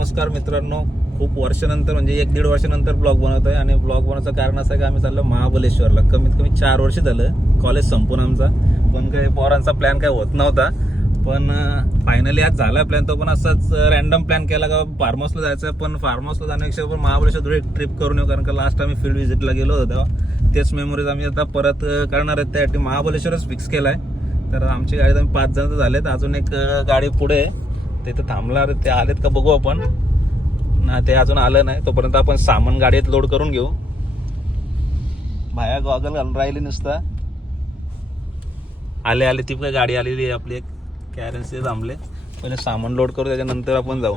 नमस्कार मित्रांनो, खूप वर्षानंतर म्हणजे 1-1.5 वर्षानंतर ब्लॉग बनवत आहे. आणि ब्लॉग बनवायचं कारण असं आहे की आम्ही चाललो महाबलेश्वरला. कमीत कमी 4 वर्ष झालं कॉलेज संपून आमचा, पण काही पोरांचा प्लॅन काय होत नव्हता. पण फायनली आज झाला प्लॅन. तो पण असाच रॅन्डम प्लॅन केला का फार्म हाऊसला जायचं. पण फार्म हाऊसला जाण्यापेक्षा पण महाबलेश्वर थोडी ट्रिप करून येऊ, कारण का लास्ट आम्ही फील्ड व्हिजिटला गेलो होतो तेव्हा तेच मेमोरीज आम्ही आता परत करणार आहेत. त्यासाठी महाबलेश्वरच फिक्स केला आहे. तर आमची गाडीत आम्ही 5 जण झालेत, अजून एक गाडी पुढे तिथं थांबणार. ते आलेत का बघू आपण. ना ते अजून आलं नाही, तोपर्यंत आपण सामान गाडीत लोड करून घेऊ. भाया गॉगल घालून राहिली नुसतं. आले ती काय गाडी आलेली आहे आपली, एक कॅरेन्सी थांबले. पहिले सामान लोड करू, त्याच्यानंतर आपण जाऊ.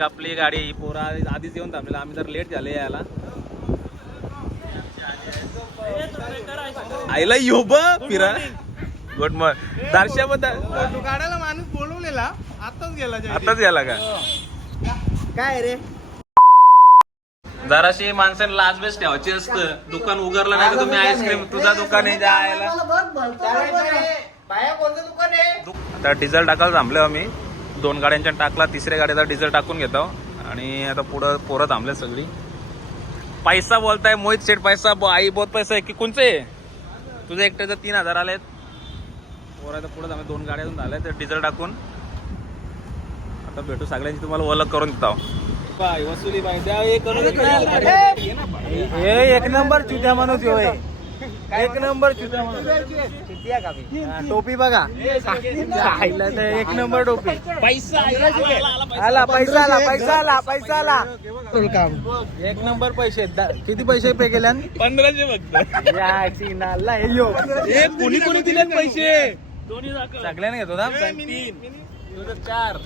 आपली गाडी पोरा आधीच येऊन थांबलेला, आम्ही जर लेट झाले यायला. आईला यो ब फिरा गुड मॉर्निंग दर्शाबद्दल काढायला माणूस बोलवलेला, आताच गेला का काय रे. जराशी माणसाने लाज बेस ठेवायची असतं. दुकान उघडलं नाही का तुम्ही आईस्क्रीम तुझा दुकान आहे जायला. आता डिझेल टाकायला थांबलो आम्ही. 2 गाड्यांच्या टाकला, 3ऱ्या गाडीचा डिझेल टाकून घेतो. आणि आता पुढं पोरं थांबले सगळी. पैसा बोलताय मोहित शेठ, पैसा आई बहुत पैसा आहे की कोणचे तुझे एकट्याचं 3,000 आलेत. पोराचं पुढं आम्ही 2 गाड्यातून झाल्या, तर डिझेल टाकून आता भेटू. सगळ्यांची तुम्हाला ओळख करून देतो. वसुली एक नंबर चुत्या माणूस होय, एक नंबर चुत्या माणूस. टोपी बघा, एक नंबर टोपी. पैसा आला पैसा आला, पैसा आला, पैसा आला. काम एक नंबर पैसे. किती पैसे पे केल्या? 1500 फक्त. याची नाला यो कोणी कोणी दिले पैसे? सगळ्यांनी घेतो ना. 3 तुझं 4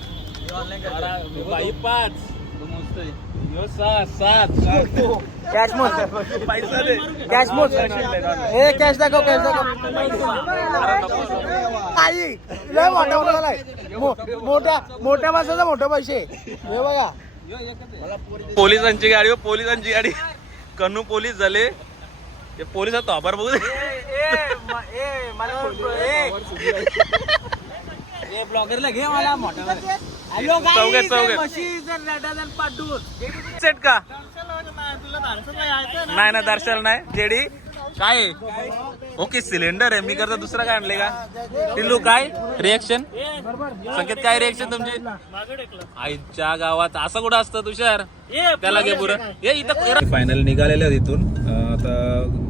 बाई 5 7 कॅश मोज, पैसा दे. कॅश मोज. ए कॅश दाखव, कॅश दाखव. आई लय मोठा मोठा मोठ्या माणसाचा मोठे पैसे. हे बघा पोलिसांची गाडी, पोलिसांची गाडी. कन्नू पोलीस झाले. ते पोलिसात तोबार बघू. ब्लॉगरला घे मला मोठा. सेट का नाही ना, दर्शन नाही. जेडी काय ओके सिलेंडर आहे. मी करता दुसरा काय आणले का टिल्लू? काय रिएक्शन संकेत, काय रिएक्शन तुमची? आईच्या गावात असं कुठं असतं तुषार? त्याला घे पुरं. इथं फायनल निघालेले आहेत इथून. आता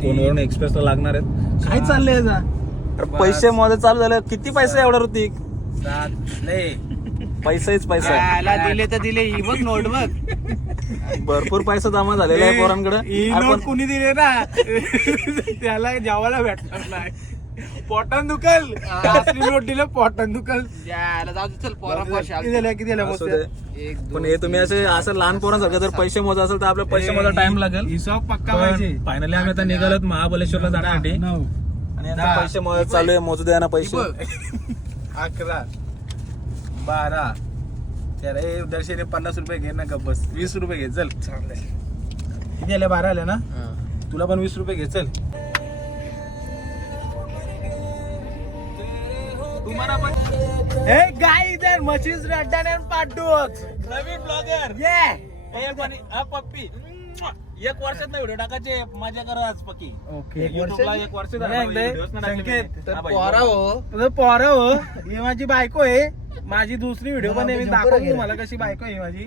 कोणवरून एक्सप्रेसला लागणार आहेत. काय चाललंय? पैसे मध्ये चालू झाले. किती पैसे एवढा ऋतिक? पैसेच पैसा दिले तर दिले. ही बघ नोट बघ, भरपूर पैसा जमा झालेला आहे पोरांकडे. कुणी दिले ना त्याला जेवायला भेटणार नाही. पोटान दुखल. नोट दिलं पोटान दुखल. पण हे तुम्ही असं लहान पोरांसारखं जर पैसे मोजा असेल तर आपल्या पैसे मोजा टाइम लागेल. हिसाब पक्का पाहिजे. फायनली आम्ही आता निघालोत महाबलेश्वरला जाण्यासाठी. आणि आता पैसे मोजा चालू आहे. मोजू द्या ना पैसे. 11 12 13 दर्शने 50 रुपये घे ना. बस 20 रुपये घे. चल किती आले? 12 आले ना. तुला पण 20 रुपये घे. चल तुम्हाला पण. हे गाय इधर मशीज रड्डाने पाठवत नवीन ब्लॉगर ये पप्पी. 1 वर्षात नाही व्हिडिओ टाकायचे. मजा करा आज पक्की. ओके. 1 वर्ष पोरा हो, ही माझी बायको आहे. माझी दुसरी व्हिडिओ पण मी दाखवतो तुम्हाला कशी बायको आहे माझी.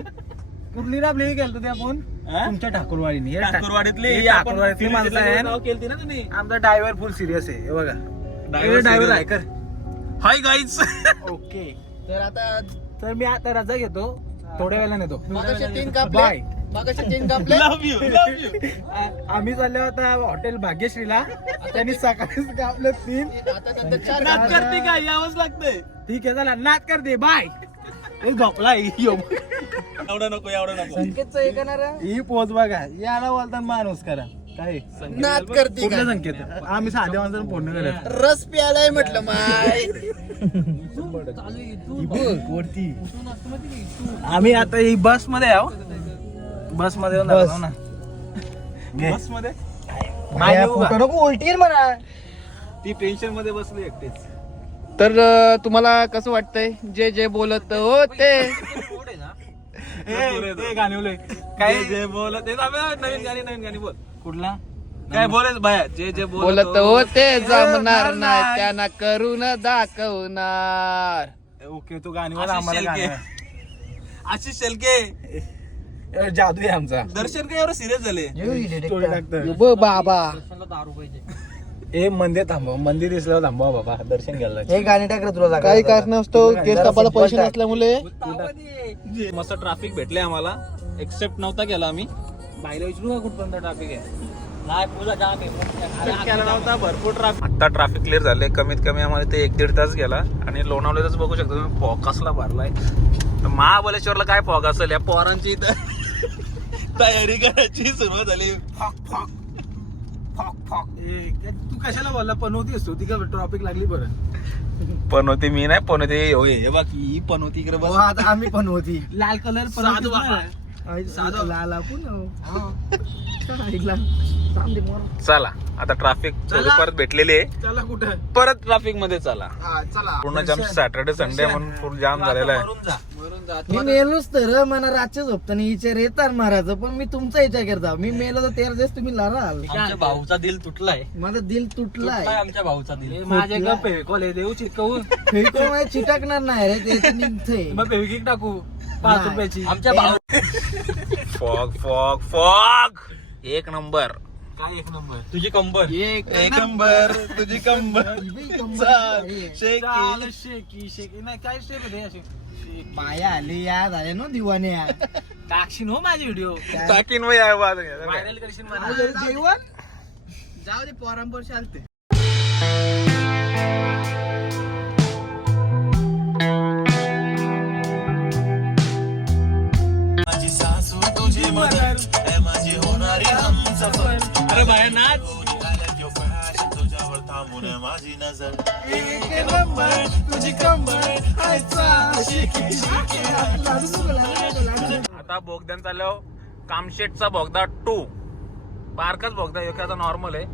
कुठली राबली गेलतो ते आपण तुमच्या ठाकूरवाडीने. ठाकूरवाडीतली माणसं आहे. केलती ना तुम्ही. आमचा ड्रायव्हर फुल सिरियस आहे. हे बघा ड्रायव्हर आहे. कर हाय गाईज. ओके. तर मी आता रजा घेतो. थोड्या वेळाने येतो. बाय. Love you. आम्ही चाललो आता हॉटेल भाग्यश्रीला. त्यांनी सकाळीच कापलं 3. नाच करते का? यावंच लागतंय. ठीक आहे चला नाच करते. बाय. झोपला एवढं नको. संकेतचं हे करणार. ही पोच बघा. याला बोलतात माणूस करा. काय नाच करते कुठलं संकेत? आम्ही साध्या माणसाला फोन नाही करत. रस प्यालाय म्हटलं माय. वरती आम्ही आता ही बस मध्ये आहो. बस मध्ये ना. बस मध्ये नको उलटी म्हणा. ती टेन्शन मध्ये बसली एकटीच. तर तुम्हाला कसं वाटतंय जे जे बोलत होते काय जे बोलत नवीन गाणी बोल कुठला काय बोलायचं बाया जे जे बोलत होते जमणार नाही त्यांना करून दाखवणार. ओके तू गाणीवर आम्हाला गाणं. आशिष शेलके जादू आहे आमचा. दर्शन काय एवढं सिरियस झाले स्टोरी टाकतं. ब बाबा ए मंदिर थांबव, मंदिर दिसल्यावर थांबवा बाबा, दर्शन घ्यायला. हे गाणी टाक तुला काही कारणास्तव केस कापायला पैसे नसल्यामुळे मस्त ट्रॅफिक भेटले आम्हाला. एक्सेप्ट नव्हता केला आम्ही. बाहेर विचारू का कुठपर्यंत ट्रॅफिक आहे? नव्हता भरपूर ट्रॅफिक. आता ट्रॅफिक क्लिअर झाले. कमीत कमी आम्हाला ते 1-1.5 तास गेला. आणि लोणावळ्यातच बघू शकता तुम्ही फॉग कसला भरलाय. महाबळेश्वरला काय फॉग असेल या पोरांची इथं तयारी करायची सुरुवात झाली. तू कशाला बोलला? पनवती असतो ती का ट्रॉफिक लागली बरं. पनोती मी नाही पनोती हे बाकी ही पनोती इकडे बस. आता आम्ही पण होती लाल कलर साधू बाबा. लाल आपण चला आता ट्रॅफिक परत भेटलेली आहे. चला कुठं परत ट्रॅफिक मध्ये चला. चला पूर्ण जाम सॅटर्डे संडे म्हणून फुल जाम झालेला आहे. मी मेलोच तर मला रातच्या झोपताना विचार येतात महाराज, पण मी तुमचा विचार करता. मी मेलो तर 13 दिवस तुम्ही लढाल. आमच्या भाऊचा दिल तुटलाय. माझं दिल तुटलाय. आमच्या भाऊचा दिल. माझे गप आहे कॉलेज देऊ चिटकवून फेविकॉल मध्ये चिटकणार नाही रे, ते निघतंय. मग फेविकिक टाकू 5 रुपयाची. आमच्या भाऊ फॉग फॉग फॉग एक नंबर. काय एक नंबर. तुझी कंबर एक नंबर तुझी कंबर. चाल शेकी शेकी नाही काय शेक होते असे पाया आले या झाले ना दिवाने. टाकशील हो माझे व्हिडिओ टाकीन वय आहे वाद. व्हायरल करशील मला. जेवण जाऊ दे पोरांबर चालते. अरे बाहेर नाच. आता बोगद्यान चाललो कामशेटचा बोगदा 2. बारकाच बोगदा आहे आता नॉर्मल आहे.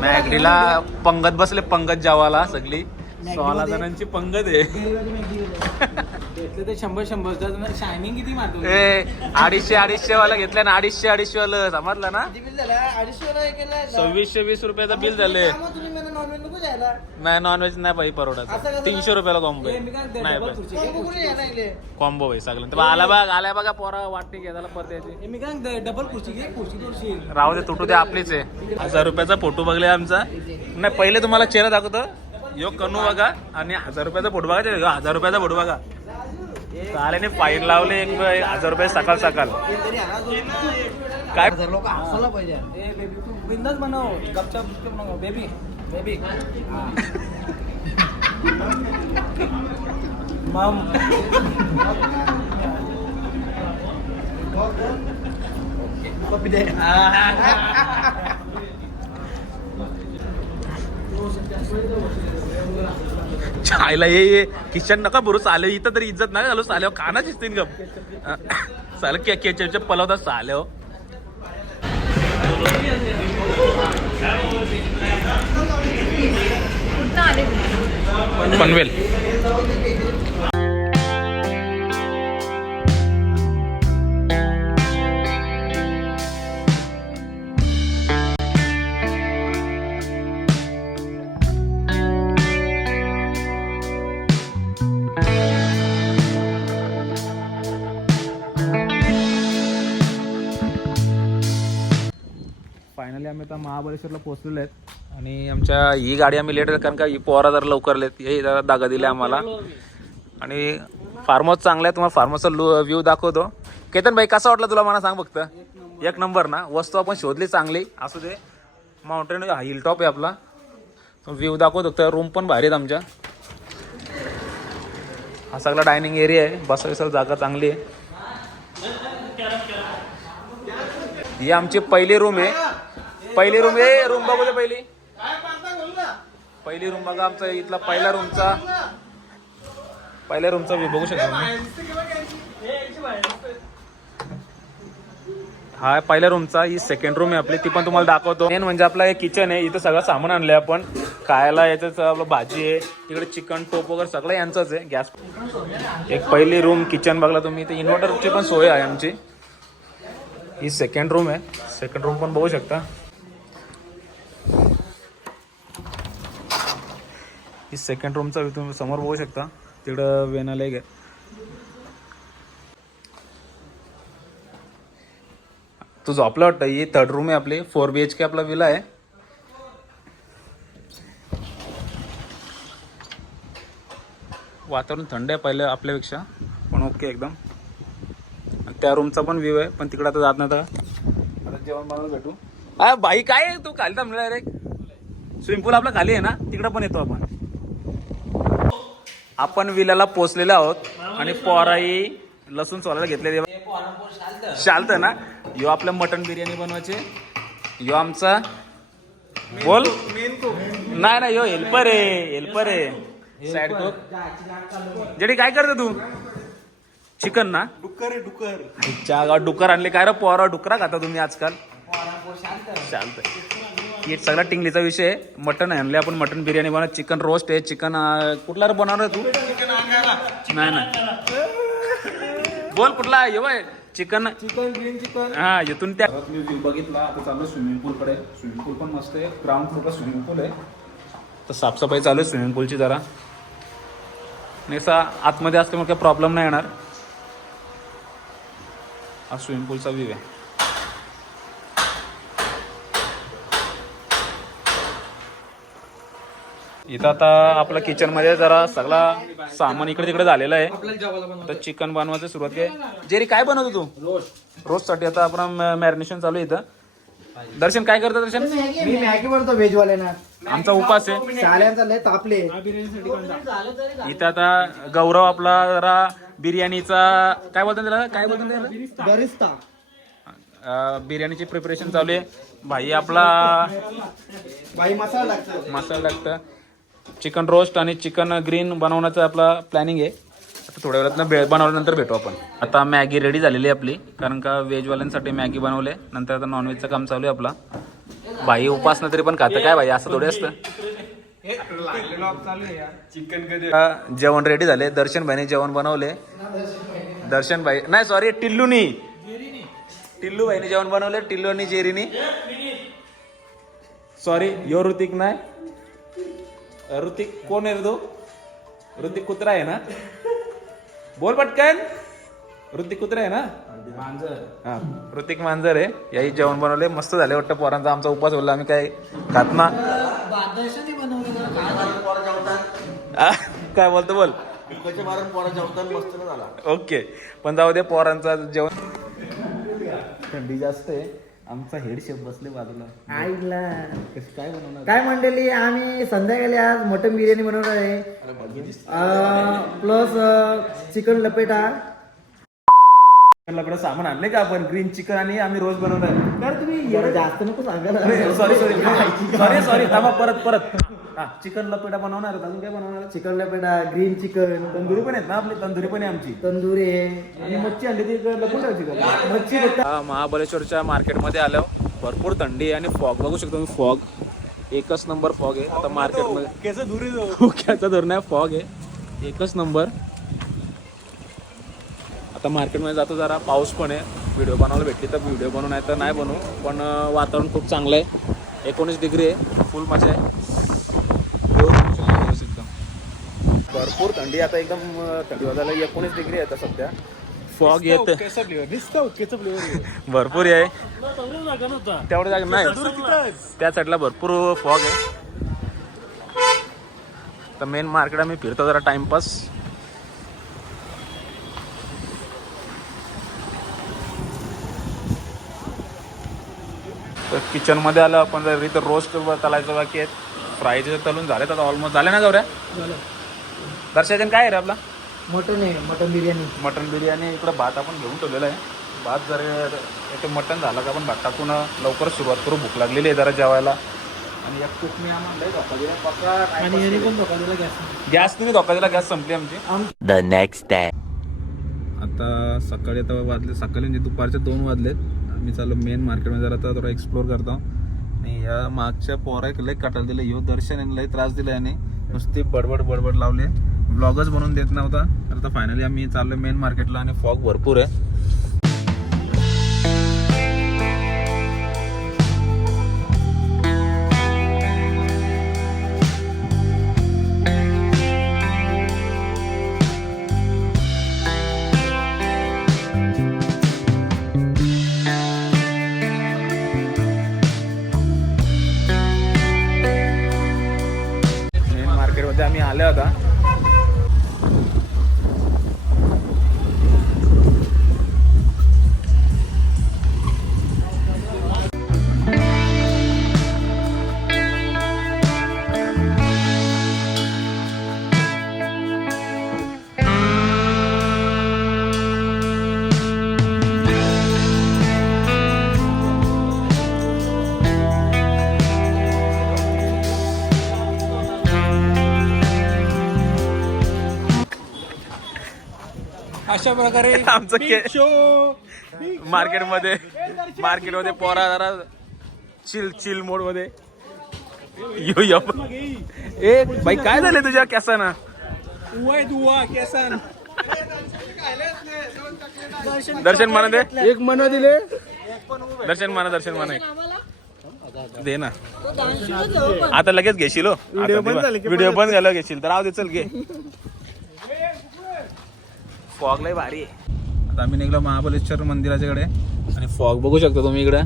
मॅगडीला पंगत बसले. पंगत जेवायला सगळी 16 जणांची पंगत आहे. घेतलं ते 100 शायनिंग किती मारतो. 250 वाला घेतल्या ना. 250 वाला समजलं ना. 2620 रुपयाचं बिल झाले. नाही नॉनव्हेज नाही पाहिजे परवडत. 300 रुपयाला कॉम्बो नाही पाहिजे कॉम्बो भाई सगळं. तर आल्या बघा पोरा वाटणी घ्यायला परत यायची. मी काय डबल खुर्ची घे खुर्ची तोडशी. राहू दे तुटू दे आपलीच आहे. 1000 रुपयाचा फोटो बघले आमचा. नाही पहिले तुम्हाला चेहरा दाखवतो. यो कनू बघा आणि 1000 रुपयाचा फोटो बघा. 1000 रुपयाचा फोटो बघा. चालेने फाईन लावले 1000 रुपये सकाळ सकाळ. काय लोक हसायला पाहिजे. ए बेबी तू बिंदास बनव. गपचा बनव बेबी बेबी. मम कॉपी दे. छायला ये किचन नका भरू. चाले इथं तरी इज्जत नका घालू. चाल्यावर काना दिसतील गप. चाल केचपच्या पलावतात चाल्यावर. पनवेल फायनली आम्ही आता महाबळेश्वरला पोहोचलेलो आहेत. आणि आमच्या ही गाडी आम्ही लेट कारण का ही पोरा जरा लवकर लेत हे जरा दागा दिले आम्हाला. आणि फार्म हाऊस चांगला आहे, तुम्हाला फार्म हाऊसचा व्ह्यू दाखवतो. केतन भाई कसा वाटला तुला मला सांग फक्त. एक नंबर ना, वस्तू आपण शोधली चांगली असू दे. माउंटेन हिल टॉप आहे आपला, व्ह्यू दाखवतो. तर रूम पण भारी आहेत आमच्या. हा सगळा डायनिंग एरिया आहे, बसायला जागा चांगली आहे. ही आमची पहिली रूम आहे. पहिली रूम आहे, रूम बघू दे पहिली. पहिली रूम बघा, आमचा इथला पहिल्या रूमचा व्ह्यू बघू शकता तुम्ही. हा पहिल्या रूमचा, ही सेकंड रूम आहे आपली, ती पण तुम्हाला दाखवतो. मेन म्हणजे आपला हे किचन आहे, इथं सगळं सामान आणलंय आपण खायला. याचं आपलं भाजी आहे, तिकडे चिकन टोप वगैरे सगळं यांचंच आहे. गॅस एक पहिली रूम किचन बघला तुम्ही. इथे इन्व्हर्टरची पण सोय आहे आमची. ही सेकंड रूम आहे, सेकंड रूम पण बघू शकता. ही सेकंड रूमचा तुम्ही समोर बघू शकता, तिकडं वेनालय आहे. तू झोपला वाटतं. ही थर्ड रूम आहे आपली, 4 BHK आपला विला आहे. वातावरण थंड आहे पहिलं आपल्यापेक्षा, पण ओके एकदम. त्या रूमचा पण व्ह्यू आहे, पण तिकडे आता जात नाही. आता जेवण बनवायला भेटू. बाई काय आहे, तू खाली थांबला डायरेक्ट. स्विमिंग पूल आपला खाली आहे ना, तिकडं पण येतो आपण. आपण विल्याला पोचलेलो आहोत आणि पोराई लसूण सोलायला घेतलेली. शालत ना, यो आपल्या मटन बिर्याणी बनवायचे. यो आमचा बोल नाही ना, यो हेल्पर आहे. Side cook. जेडी काय करतो तू? चिकन ना, डुक्कर आणले काय रे पोरा? डुकरा खाता तुम्ही आजकाल? शांत. हे सगळा टिंगलीचा विषय आहे. मटन आणले आपण, मटन बिर्याणी बनवत. चिकन रोस्ट आहे. चिकन कुठला रे बनवणार तू? नाही ना, बोल कुठला? ये बाय चिकन ग्रीन चिकन. हा, येथून त्या मी व्ह्यू बघितला. आता चालू स्विमिंग पूल कडे. स्विमिंग पूल पण मस्त आहे, ग्राउंड फ्लोरला स्विमिंग पूल आहे. तर साफसफाई चालू आहे स्विमिंग पूलची जरा. आणि असा आतमध्ये असल्यामुळे काही प्रॉब्लेम नाही येणार. हा स्विमिंग पूलचा व्ह्यू आहे. इथं आता आपलं किचन मध्ये जरा सगळा सामान इकडे तिकडे झालेलं आहे. तर चिकन बनवायची सुरुवात आहे. जेरी काय बनवतो तू? रोस्ट साठी आता आपण मॅरिनेशन चालू आहे इथं. दर्शन काय करतो? दर्शन मी मॅगी बनवतो व्हेजवाल्यांना. आमचा उपास आहे. साल्यांचा लय तापले. इथं आता गौरव आपला जरा बिर्याणीचा काय बोलतो त्याला, काय बोलतो त्याला, बरिस्ता. बिर्याणीची प्रिपरेशन चालू आहे. भाई आपला बाई मसाला लागतो. मसाला टाकतं. चिकन रोस्ट आणि चिकन ग्रीन बनवण्याचं आपला प्लॅनिंग आहे. आता थोड्या वेळात बनवल्यानंतर भेटू आपण. आता मॅगी रेडी झालेली आहे आपली, कारण का व्हेजवाल्यांसाठी ममॅगी बनवले. नंतर आता नॉनव्हेजचं काम चालू आहे आपला. भाई उपास तरी पण खातं काय भाई, असं थोडे असतं. जेवण रेडी झाले. दर्शन भाईने जेवण बनवले. दर्शन भाई नाही, सॉरी, टिल्लू भाईने जेवण बनवले. टिल्लू आणि जेरीनी. सॉरी, यो ऋतिक नाही. ऋतिक कोण आहे रे तो? ऋतिक कुत्रा आहे ना? बोल पटकन. ऋतिक कुत्रा आहे ना? हा, ऋतिक मांजर आहे. याही जेवण बनवले. मस्त झाले वाटतं पोरांचा. आमचा उपास बोलला, आम्ही काय खात ना. काय बोलतो बोल. ओके, पण जाऊ दे. पोरांचा जेवण. थंडी जास्त आहे. आमचा हेड शेफ बसले बाजूला. आईला काय बनवणार? काय मंडळी, आम्ही संध्याकाळी आज मटन बिर्याणी बनवणार आहे. प्लस चिकन लपेटा. चिकन सामान आणले का आपण? ग्रीन चिकन आणि आम्ही रोज बनवणार. तुम्ही एवढं जास्त नको सांगायला. सॉरी थांबा. परत हा, चिकन लपेटा बनवणार. अजून काय बनवणार? चिकन लपेटा, ग्रीन चिकन, तंदुरी पण आहेत ना आपली? तंदुरी पण आहे आमची. तंदुरी आहे आणि मच्छी आणली ती लपून ठेवायची का? मच्छी. महाबळेश्वरच्या मार्केटमध्ये आलो. भरपूर थंडी आणि फॉग बघू शकतो मी. फॉग एकच नंबर फॉग आहे आता मार्केटमध्ये. धुक्याचा धरून आहे, फॉग आहे एकच नंबर. आता मार्केटमध्ये जातो. जरा पाऊस पण आहे. व्हिडिओ बनवायला भेटली तर व्हिडिओ बनवू, नाही तर नाही बनवू. पण वातावरण खूप चांगलं आहे. 19 डिग्री आहे. फुल मजा आहे. भरपूर थंडी. आता एकदम थंडी वाजायला. 19 डिग्री आहे आता सध्या. फॉग येत केचा फ्लेवर भरपूर आहे. तेवढं जागा नाही, त्या साईडला भरपूर फॉग आहे. तर मेन मार्केट आम्ही फिरतो जरा टाइमपास. तर किचन मध्ये आलं आपण. जर इथं रोस्ट तलायचं बाकी आहेत, फ्रायचे तलून झाले तर ऑलमोस्ट झाले ना गौऱ्या. दर्शन काय आहे रे आपला? मटन आहे, मटन बिर्याणी. मटन बिर्याणी. इकडं भात आपण घेऊन ठेवलेला आहे. भात जर इथे मटन झालं का आपण भात टाकून लवकर सुरुवात करू. भूक लागलेली आहे जरा जेवायला. आणि एक कुकनी आम्हाला लय धोका दिला पक्का. आणि यांनी पण धोका दिला गॅस तुम्ही धोका दिला, गॅस संपली आमची. The next day. आता सकाळी आता वाजले, सकाळी म्हणजे दुपारचे 2 वाजलेत. आम्ही चाललो मेन मार्केटमध्ये जरा थोडं एक्सप्लोर करतो. आणि या मागच्या पोरा लय कटाल दिलं. ह्यो दर्शन यांनी लय त्रास दिला. याने नुसती बडबड लावले. ब्लॉगच बनवून देत नव्हता. तर आता फायनली आम्ही चाललो मेन मार्केटला. आणि फॉग भरपूर आहे. मेन मार्केटमध्ये आम्ही आले होता. अशा प्रकारे आमचं शो मार्केटमध्ये पोरा जरा चिल मोड मध्ये. ए बाई काय झालं तुझ्या केसाना? दुवा केसन दर्शन म्हणा दे. एक मन दिले. दर्शन म्हणा दे ना. आता लगेच घेशील. व्हिडिओ बंद झाला घेशील तर राव दे. चल घे. फॉग लय भारी आहे. आता आम्ही निघलो महाबलेश्वर मंदिराच्याकडे. आणि फॉग बघू शकता तुम्ही इकडे.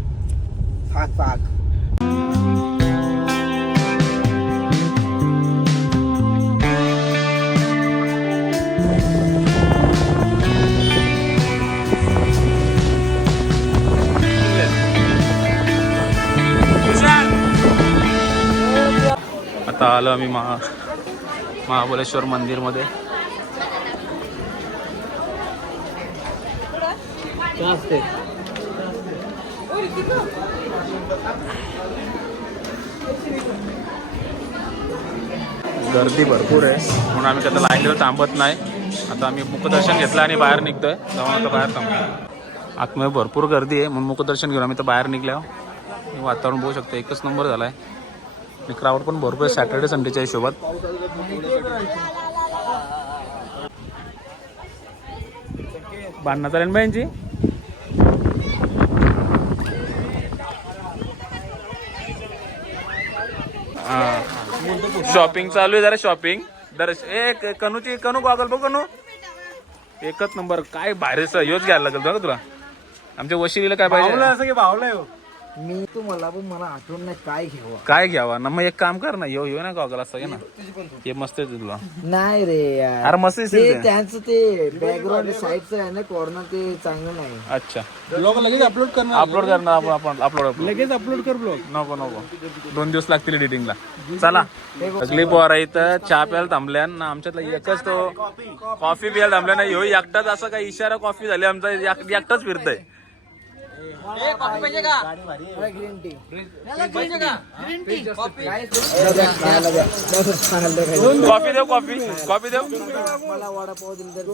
आता आलो आम्ही महाबलेश्वर मंदिर मध्ये. गर्दी भरपूर आहे म्हणून आम्ही त्याला लाईनीला थांबत नाही. आता आम्ही मुखदर्शन घेतलं आणि बाहेर निघतोय. जाऊन आता बाहेर थांबतो. आतमध्ये भरपूर गर्दी आहे म्हणून मुखदर्शन घेऊन आम्ही तर बाहेर निघल्यावर वातावरण बघू शकतो. एकच नंबर झालाय. आणि क्राऊड पण भरपूर आहे सॅटर्डे संडेच्या हिशोबात. बांधणं चालेल बाईंची. शॉपिंग चालू आहे जरा. शॉपिंग कनू गॉगल बघ. कनू एकच नंबर. काय बाहेरच योच घ्यायला लागेल बघा तुला. आमच्या वशिलीला काय पाहिजे असं की भावलाय. मी तुम्हाला पण मला आठवण नाही काय घ्यावा ना. मग एक काम कर ना. यो ना गॉगल असं घे ना. हे मस्त आहे तुला. नाही रे यार. अरे मस्त ते त्यांचं ते बॅकग्राऊंड साईडचं आहे ना कॉर्नर ते चांगलं नाही. अच्छा ब्लॉग लगेच अपलोड करणार. आपण अपलोड लगेच अपलोड कर ब्लॉग. नको 2 दिवस लागतील एडिटिंगला. चला सगळी पोरा इथं चहा प्यायला थांबल्या ना. आमच्यातला एकच तो कॉफी प्यायला थांबल्या ना. ह्यो एकटाच असं काय इशारा कॉफी झाली आमचा. एकटाच फिरतय. ग्रीन टी कॉफी देऊ. मला वडापाव दिल तर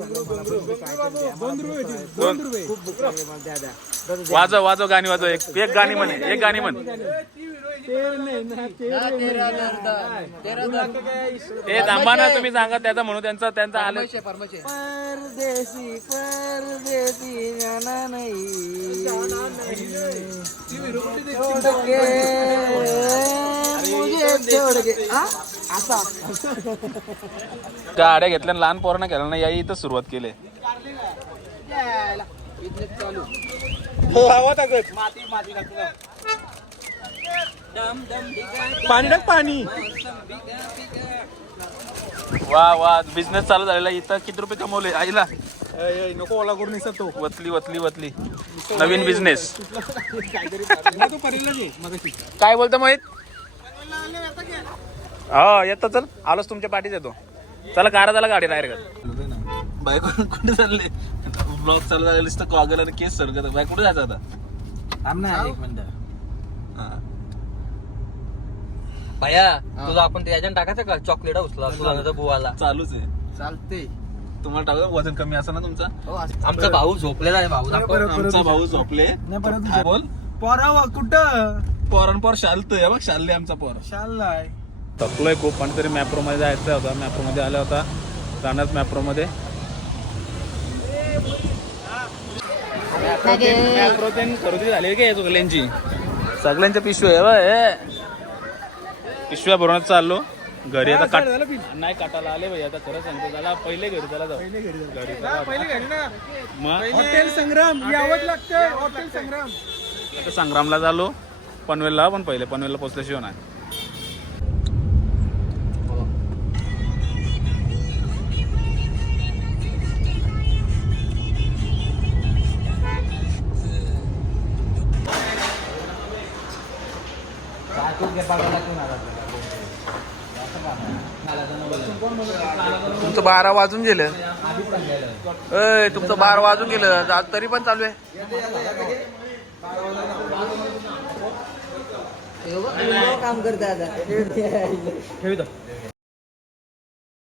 वाजव गाणी वाजव. एक गाणी म्हण. ए थांबा ना तुम्ही सांगा त्याचा म्हणून त्यांचा आलं. परदेसी जाना नहीं असा गाड्या घेतल्या लहान पोरांना केलं ना. या इथं सुरुवात केली. हो हवा टाकत पाणी टाक पाणी. वा वा बिझनेस चालू झालेला. इथं किती रुपये कमवले आईला? नको ओला करून निसत तो वतली वतली वतली. नवीन बिझनेस. तो परीला जे मगाशी. काय बोलतो मोहित? हो येतो. चल आलोच तुमच्या पाठीच येतो. चला कार झाला गाडी डायरेक्ट. बायको कुठे चालले? ब्लॉग चालू झालेला कॉगल आणि केस सरकत. बाय कुठे जायचं आता? थांब ना एक मिनिट. भैया तुझं आपण ते याच्यानं टाकायचं का चॉकलेट उचला तुला बुवाला? चालूच आहे. चालते. तुम्हाला टाकतो वजन कमी असं ना तुमचा? आमचा भाऊ झोपलेला आहे भाऊ दाखव. आमचा भाऊ झोपले. नाही परत हा, बोल. पोरावा कुठं पोरान पोर शालतोय बघ. शालले आमचा पोर. शाललाय. थकलोय खूप पण तरी मॅप्रो मध्ये जायचं होता. मॅप्रो मध्ये आला होता. जाणार मॅप्रो मध्ये. मॅप्रो खरेदी झाली काय सगळ्यांची? सगळ्यांच्या पिशव्या पिशव्या भरूनच चाललो घरी. आता नाही काटाला आले भाई. आता खरं सांगतो त्याला पहिले घरी त्याला जाऊ. पहिले घरी घरी पहिले घरी ना. मग हॉटेल संग्राम यावंच लागतं. हॉटेल संग्राम. आता संग्रामला झालो. पनवेलला पण पहिले पनवेलला पोचल्याशिवाय नाही. तुमचं 12 वाजून गेलं. तुमचं 12 वाजून गेलं आज तरी पण चालू आहे. काम करता आता.